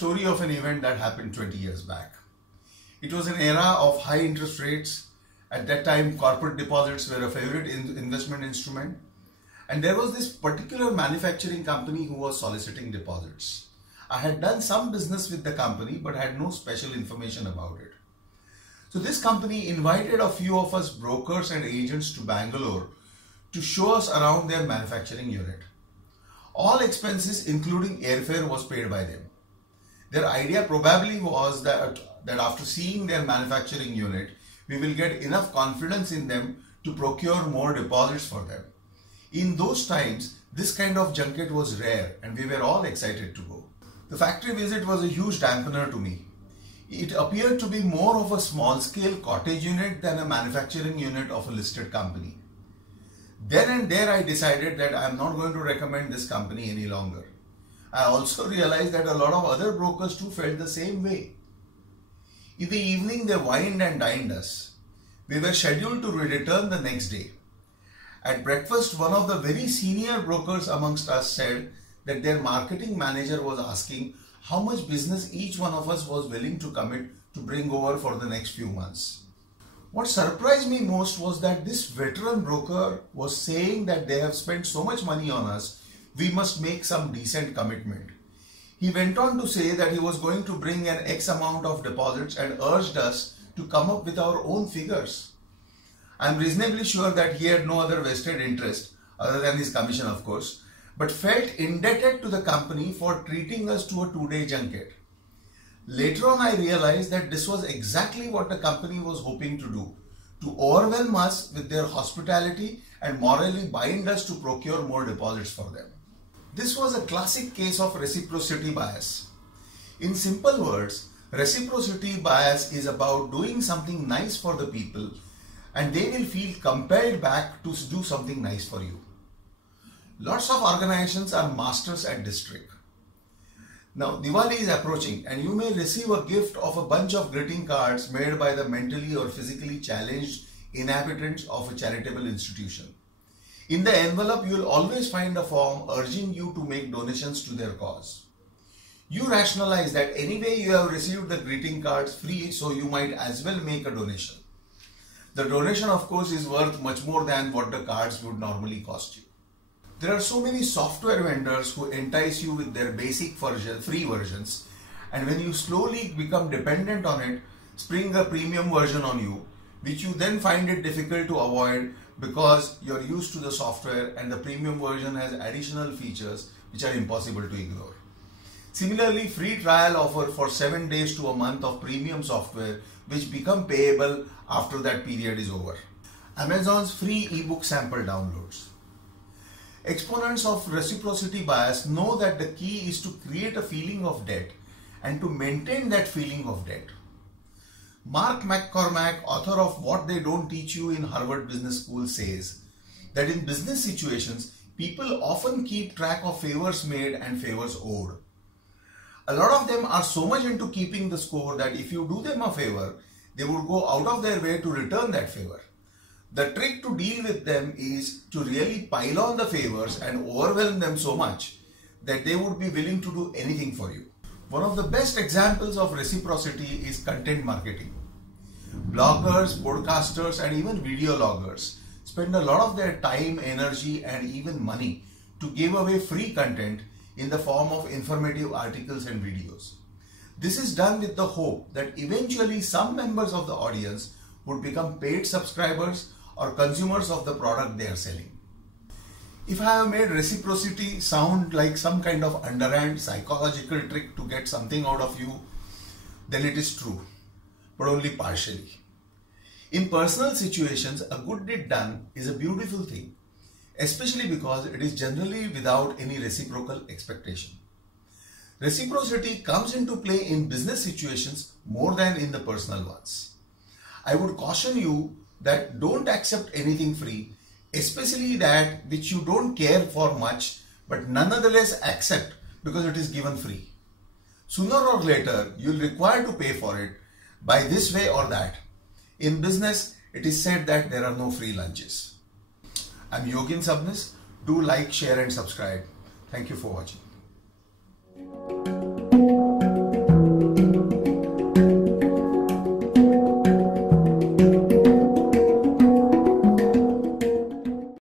story of an event that happened 20 years back. It was an era of high interest rates. At that time, corporate deposits were a favorite investment instrument. And there was this particular manufacturing company who was soliciting deposits. I had done some business with the company but had no special information about it. So this company invited a few of us brokers and agents to Bangalore to show us around their manufacturing unit. All expenses including airfare was paid by them. Their idea probably was that after seeing their manufacturing unit, we will get enough confidence in them to procure more deposits for them. In those times, this kind of junket was rare and we were all excited to go. The factory visit was a huge dampener to me. It appeared to be more of a small-scale cottage unit than a manufacturing unit of a listed company. Then and there I decided that I am not going to recommend this company any longer. I also realized that a lot of other brokers too felt the same way. In the evening they wined and dined us. We were scheduled to return the next day. At breakfast, one of the very senior brokers amongst us said that their marketing manager was asking how much business each one of us was willing to commit to bring over for the next few months. What surprised me most was that this veteran broker was saying that they have spent so much money on us, we must make some decent commitment. He went on to say that he was going to bring an X amount of deposits and urged us to come up with our own figures. I am reasonably sure that he had no other vested interest other than his commission, of course, but felt indebted to the company for treating us to a 2-day junket. Later on, I realized that this was exactly what the company was hoping to do, to overwhelm us with their hospitality and morally bind us to procure more deposits for them. This was a classic case of reciprocity bias. In simple words, reciprocity bias is about doing something nice for the people and they will feel compelled back to do something nice for you. Lots of organizations are masters at this trick. Now, Diwali is approaching and you may receive a gift of a bunch of greeting cards made by the mentally or physically challenged inhabitants of a charitable institution. In the envelope, you will always find a form urging you to make donations to their cause. You rationalize that anyway you have received the greeting cards free, so you might as well make a donation. The donation, of course, is worth much more than what the cards would normally cost you. There are so many software vendors who entice you with their basic version, free versions, and when you slowly become dependent on it, spring a premium version on you, which you then find it difficult to avoid because you're used to the software and the premium version has additional features which are impossible to ignore. Similarly, free trial offer for 7 days to a month of premium software which become payable after that period is over. Amazon's free ebook sample downloads. Exponents of reciprocity bias know that the key is to create a feeling of debt and to maintain that feeling of debt. Mark McCormack, author of What They Don't Teach You in Harvard Business School, says that in business situations, people often keep track of favors made and favors owed. A lot of them are so much into keeping the score that if you do them a favor, they would go out of their way to return that favor. The trick to deal with them is to really pile on the favors and overwhelm them so much that they would be willing to do anything for you. One of the best examples of reciprocity is content marketing. Bloggers, podcasters, and even video loggers spend a lot of their time, energy, and even money to give away free content in the form of informative articles and videos. This is done with the hope that eventually some members of the audience would become paid subscribers or consumers of the product they are selling. If I have made reciprocity sound like some kind of underhand psychological trick to get something out of you, then it is true, but only partially. In personal situations, a good deed done is a beautiful thing, especially because it is generally without any reciprocal expectation. Reciprocity comes into play in business situations more than in the personal ones. I would caution you that don't accept anything free, especially that which you don't care for much but nonetheless accept because it is given free. Sooner or later, you will require to pay for it by this way or that. In business, it is said that there are no free lunches. I'm Yogin Sabnis. Do like, share and subscribe. Thank you for watching.